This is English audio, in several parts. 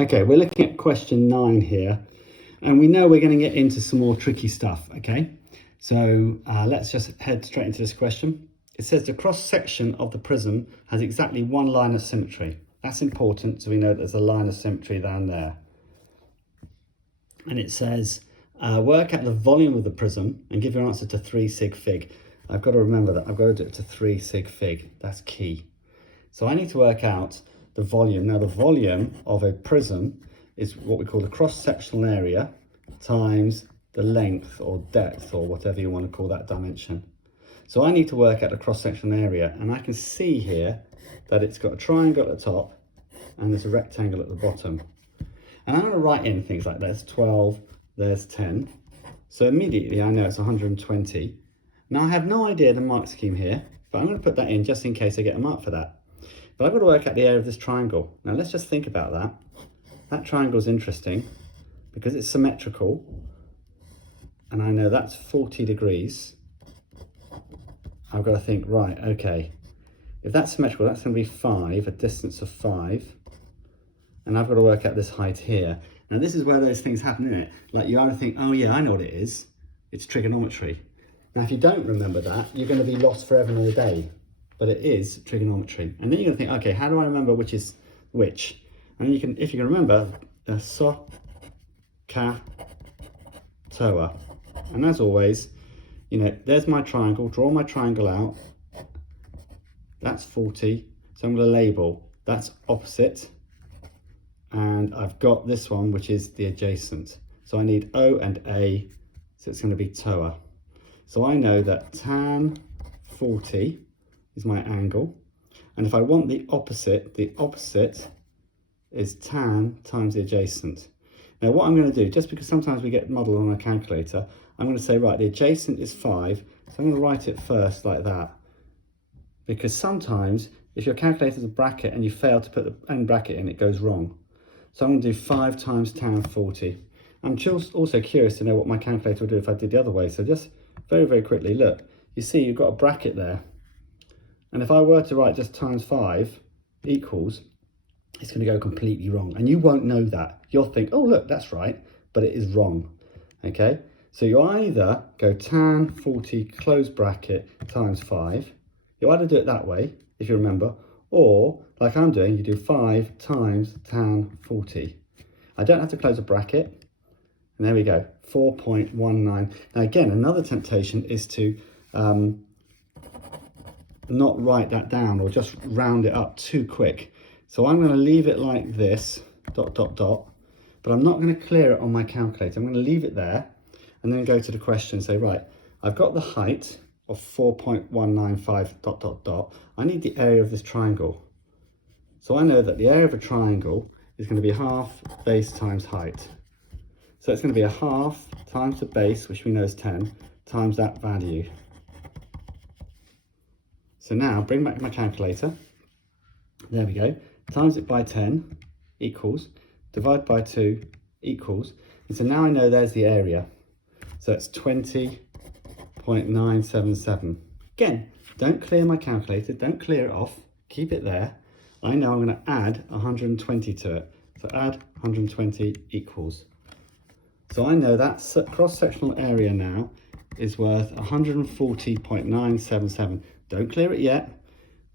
Okay, we're looking at question 9 here, and we know we're going to get into some more tricky stuff, okay? So let's just head straight into this question. It says the cross-section of the prism has exactly one line of symmetry. That's important, so we know there's a line of symmetry down there. And it says, work out the volume of the prism and give your answer to 3 sig fig. I've got to remember that. I've got to do it to 3 sig fig. That's key. So I need to work out the volume. Now the volume of a prism is what we call the cross-sectional area times the length or depth or whatever you want to call that dimension. So I need to work out the cross-sectional area, and I can see here that it's got a triangle at the top and there's a rectangle at the bottom. And I'm going to write in things like there's 12, there's 10. So immediately I know it's 120. Now I have no idea the mark scheme here, but I'm going to put that in just in case I get a mark for that. But I've got to work out the area of this triangle. Now let's just think about that. That triangle is interesting because it's symmetrical. And I know that's 40 degrees. I've got to think, right, okay. If that's symmetrical, that's going to be 5, a distance of 5. And I've got to work out this height here. Now this is where those things happen, isn't it? Like you either think, oh yeah, I know what it is. It's trigonometry. Now if you don't remember that, you're going to be lost forever and all day. But it is trigonometry. And then you're going to think, okay, how do I remember which is which? And you can, if you can remember, so, ka, toa. And as always, you know, there's my triangle, draw my triangle out. That's 40. So I'm going to label, that's opposite. And I've got this one, which is the adjacent. So I need O and A, so it's going to be toa. So I know that tan 40 is my angle. And if I want the opposite is tan times the adjacent. Now what I'm going to do, just because sometimes we get muddled on a calculator, I'm going to say, right, the adjacent is 5. So I'm going to write it first like that. Because sometimes if your calculator's a bracket and you fail to put the end bracket in, it goes wrong. So I'm going to do 5 times tan 40. I'm just also curious to know what my calculator would do if I did the other way. So just very, very quickly, look, you see you've got a bracket there. And if I were to write just times 5 equals, it's going to go completely wrong. And you won't know that. You'll think, oh, look, that's right. But it is wrong. Okay? So you either go tan 40 close bracket times 5. You either do it that way, if you remember, or like I'm doing, you do 5 times tan 40. I don't have to close a bracket. And there we go, 4.19. Now again, another temptation is to not write that down or just round it up too quick. So I'm going to leave it like this, dot, dot, dot, but I'm not going to clear it on my calculator. I'm going to leave it there and then go to the question and say, right, I've got the height of 4.195 dot, dot, dot. I need the area of this triangle. So I know that the area of a triangle is going to be half base times height. So it's going to be a half times the base, which we know is 10, times that value. So now bring back my calculator. There we go. Times it by 10 equals, divide by 2 equals. And so now I know there's the area. So it's 20.977. Again, don't clear my calculator, don't clear it off, keep it there. I know I'm going to add 120 to it. So add 120 equals. So I know that cross-sectional area now is worth 140.977. Don't clear it yet,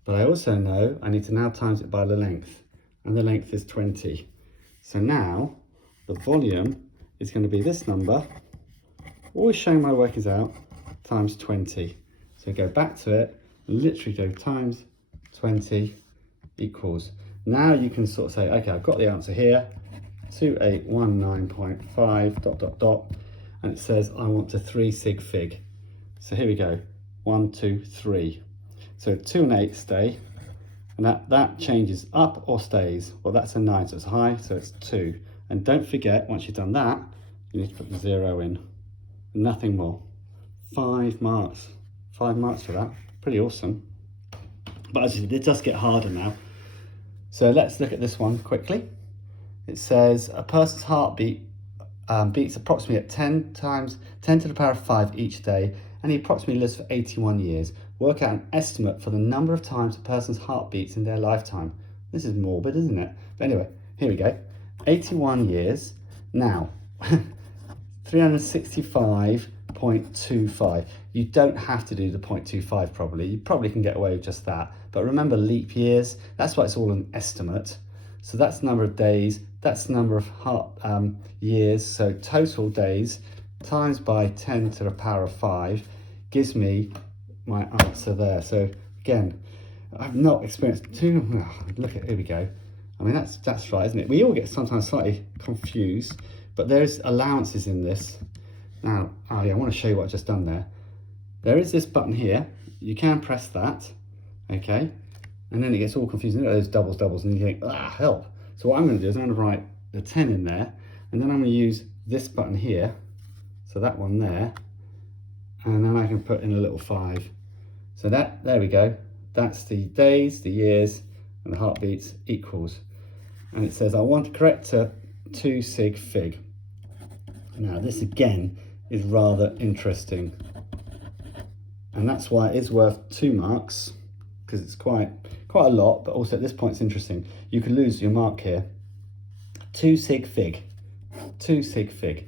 but I also know I need to now times it by the length, and the length is 20. So now the volume is going to be this number, always showing my workings out, times 20. So go back to it, literally go times 20 equals. Now you can sort of say, okay, I've got the answer here, 2819.5 dot, dot, dot, and it says I want to 3 sig fig. So here we go, 1, 2, 3. So 2 and 8 stay, and that changes up or stays. Well, that's a 9, so it's high, so it's 2. And don't forget, once you've done that, you need to put the 0 in, nothing more. 5 marks. 5 marks for that. Pretty awesome. But as you see, it does get harder now. So let's look at this one quickly. It says a person's heartbeat beats approximately at 10 to the power of 5 each day, and he approximately lives for 81 years. Work out an estimate for the number of times a person's heart beats in their lifetime. This is morbid, isn't it? But anyway, here we go. 81 years. Now, 365.25. You don't have to do the 0.25 probably. You probably can get away with just that. But remember leap years, that's why it's all an estimate. So that's the number of days, that's the number of years. So total days times by 10 to the power of 5 gives me my answer there. So again, I've not experienced too, look at, here we go. I mean, that's right, isn't it? We all get sometimes slightly confused, but there's allowances in this. Now, oh yeah, I want to show you what I've just done there. There is this button here. You can press that, okay? And then it gets all confusing. You know, those doubles, and you think, help. So what I'm going to do is I'm going to write the 10 in there, and then I'm going to use this button here, so that one there, and then I can put in a little 5. So there we go. That's the days, the years, and the heartbeats equals. And it says I want to correct to 2 sig fig. Now this again is rather interesting. And that's why it is worth 2 marks, because it's quite a lot, but also at this point it's interesting. You could lose your mark here. 2 sig fig. 2 sig fig.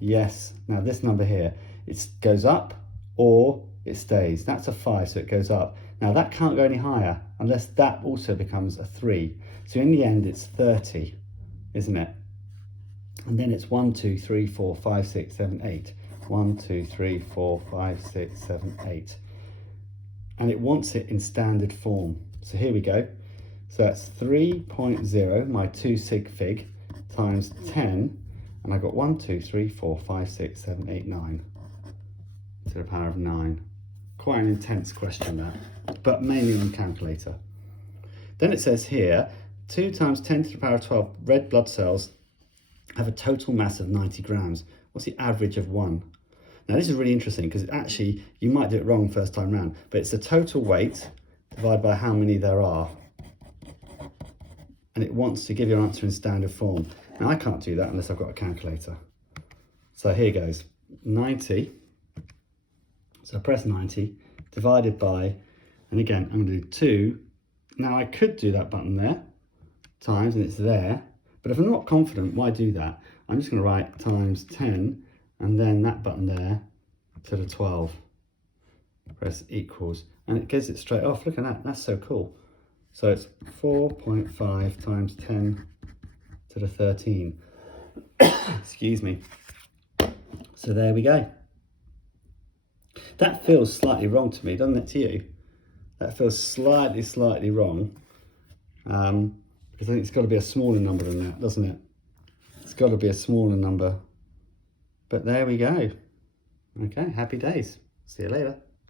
Yes. Now this number here, it goes up or it stays. That's a 5, so it goes up. Now that can't go any higher unless that also becomes a 3. So in the end it's 30, isn't it? And then it's 1, 2, 3, 4, 5, 6, 7, 8. 1, 2, 3, 4, 5, 6, 7, 8. And it wants it in standard form. So here we go. So that's 3.0, my 2 sig fig, times 10. And I've got 1, 2, 3, 4, 5, 6, 7, 8, 9. To the power of 9. Quite an intense question that, but mainly on calculator. Then it says here, 2 times 10 to the power of 12 red blood cells have a total mass of 90 grams. What's the average of 1? Now this is really interesting because actually you might do it wrong first time round, but it's the total weight divided by how many there are. And it wants to give your answer in standard form. Now I can't do that unless I've got a calculator. So here goes, 90. So I press 90, divided by, and again, I'm going to do 2. Now I could do that button there, times, and it's there. But if I'm not confident, why do that? I'm just going to write times 10, and then that button there to the 12. Press equals, and it gives it straight off. Look at that, that's so cool. So it's 4.5 times 10 to the 13. Excuse me. So there we go. That feels slightly wrong to me, doesn't it to you? That feels slightly wrong. Because I think it's got to be a smaller number than that, doesn't it? It's got to be a smaller number. But there we go. Okay, happy days. See you later.